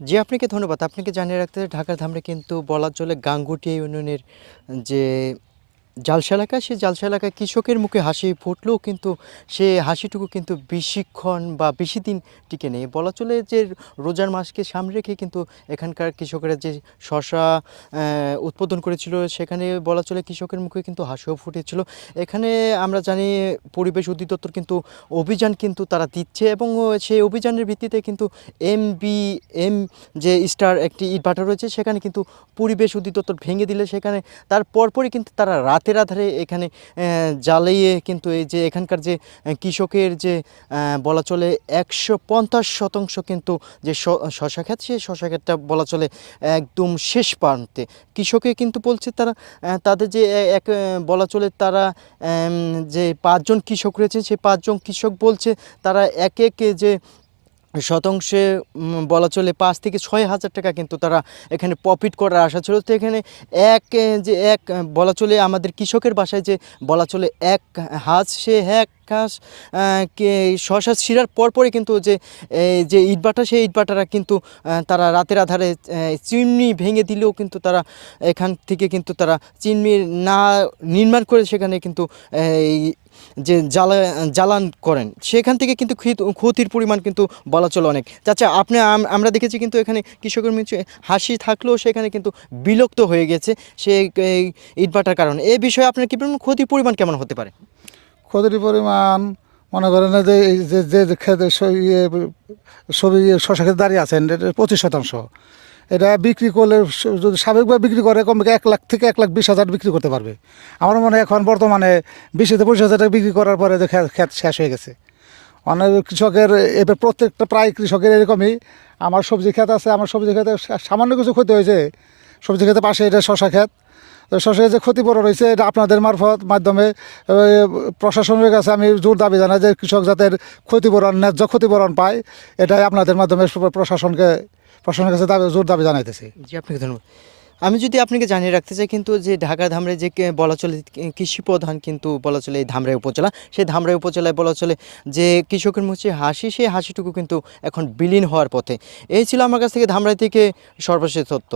জি আপনাকে ধন্যবাদ। আপনাকে জানিয়ে রাখতে ঢাকার ধামরে কিন্তু বলা চলে গাঙ্গুটি ইউনিয়নের যে জালসা এলাকা সে জালসা এলাকায় কৃষকের মুখে হাসি ফুটলেও কিন্তু সে হাসিটুকু কিন্তু বেশিক্ষণ বা বেশি দিন টিকে নেই। বলা চলে যে রোজার মাসকে সামনে রেখে কিন্তু এখানকার কৃষকেরা যে শশা উৎপাদন করেছিল, সেখানে বলা চলে কৃষকের মুখে কিন্তু হাসিও ফুটেছিল। এখানে আমরা জানি পরিবেশ অধিদপ্তর কিন্তু অভিযান কিন্তু তারা দিচ্ছে এবং সেই অভিযানের ভিত্তিতে কিন্তু এম বি, এম যে স্টার একটি ইটভাটা রয়েছে, সেখানে কিন্তু পরিবেশ অধিদপ্তর ভেঙে দিলে সেখানে তার পরপরই কিন্তু তারা রাতের আধারে এখানে জ্বালিয়ে কিন্তু এই যে এখানকার যে কৃষকের যে বলা চলে একশো পঞ্চাশ শতাংশ কিন্তু যে শশা ক্ষেত সেই শশা ক্ষেতটা বলা চলে একদম শেষ প্রান্তে। কৃষকে কিন্তু বলছে তারা তাদের যে এক বলা চলে তারা যে পাঁচজন কৃষক রয়েছে সেই পাঁচজন কৃষক বলছে তারা এক এক যে শতাংশে বলা চলে পাঁচ থেকে ছয় হাজার টাকা কিন্তু তারা এখানে প্রফিট করার আশা ছিল। তো এখানে এক যে এক, বলা চলে আমাদের কৃষকের বাসায় যে বলা চলে এক হাঁস, সে এক কে শশা ছিঁড়ার পরপরই কিন্তু যে যে ইটবাটা সেই ইটবাটারা কিন্তু তারা রাতের আধারে চিমনি ভেঙে দিলেও কিন্তু তারা এখান থেকে কিন্তু তারা চিমনি না নির্মাণ করে সেখানে কিন্তু যে জ্বালা, জ্বালান করেন। সেখান থেকে কিন্তু ক্ষিত- ক্ষতির পরিমাণ কিন্তু বলা চলে অনেক। চাচা, আপনি আমরা দেখেছি কিন্তু এখানে কৃষকের মুখে হাসি থাকলেও সেখানে কিন্তু বিলুপ্ত হয়ে গেছে সে, এই ইটভাটার কারণে। এই বিষয়ে আপনার কী ক্ষতির পরিমাণ কেমন হতে পারে? ক্ষতির পরিমাণ, মনে করেন যে, এই যে যে স- ইয়ে সবই ইয়ে শশা খেতে দাঁড়িয়ে আছেন পঁচিশ শতাংশ। এটা বিক্রি করলে যদি স্বাভাবিকভাবে বিক্রি করে, কমবে এক লাখ থেকে এক লাখ বিশ হাজার বিক্রি করতে পারবে। আমার মনে হয় এখন বর্তমানে বিশ থেকে পঁচিশ হাজার বিক্রি করার পরে যে খেত শেষ হয়ে গেছে। অনেক কৃষকের, এবার প্রত্যেকটা প্রায় কৃষকের এরকমই। আমার সবজি ক্ষেত আছে, আমার সবজি খেতে সামান্য কিছু ক্ষতি হয়েছে। সবজি খেতে পাশে এটা শশা ক্ষেত। শশা যে ক্ষতিপূরণ রয়েছে, এটা আপনাদের মারফত মাধ্যমে প্রশাসনের কাছে আমি জোর দাবি জানাই যে কৃষক যাতে ক্ষতিপূরণ, ন্যায্য ক্ষতিপূরণ পায়। এটাই আপনাদের মাধ্যমে প্রশাসনকে, প্রশাসনের কাছে দাবি, জোর দাবি জানাইতেছি। জি, আপনাকে ধন্যবাদ। আমি যদি আপনাকে জানিয়ে রাখতে চাই, কিন্তু যে ঢাকা ধামরে যে বলা চলে কৃষি প্রধান কিন্তু বলা চলে এই ধামরাই উপজেলা, সেই ধামরাই উপজেলায় বলা চলে যে কৃষকের মুখে হাসি, সেই হাসিটুকু কিন্তু এখন বিলীন হওয়ার পথে। এই ছিল আমার কাছ থেকে ধামরাই থেকে সর্বশেষ তথ্য।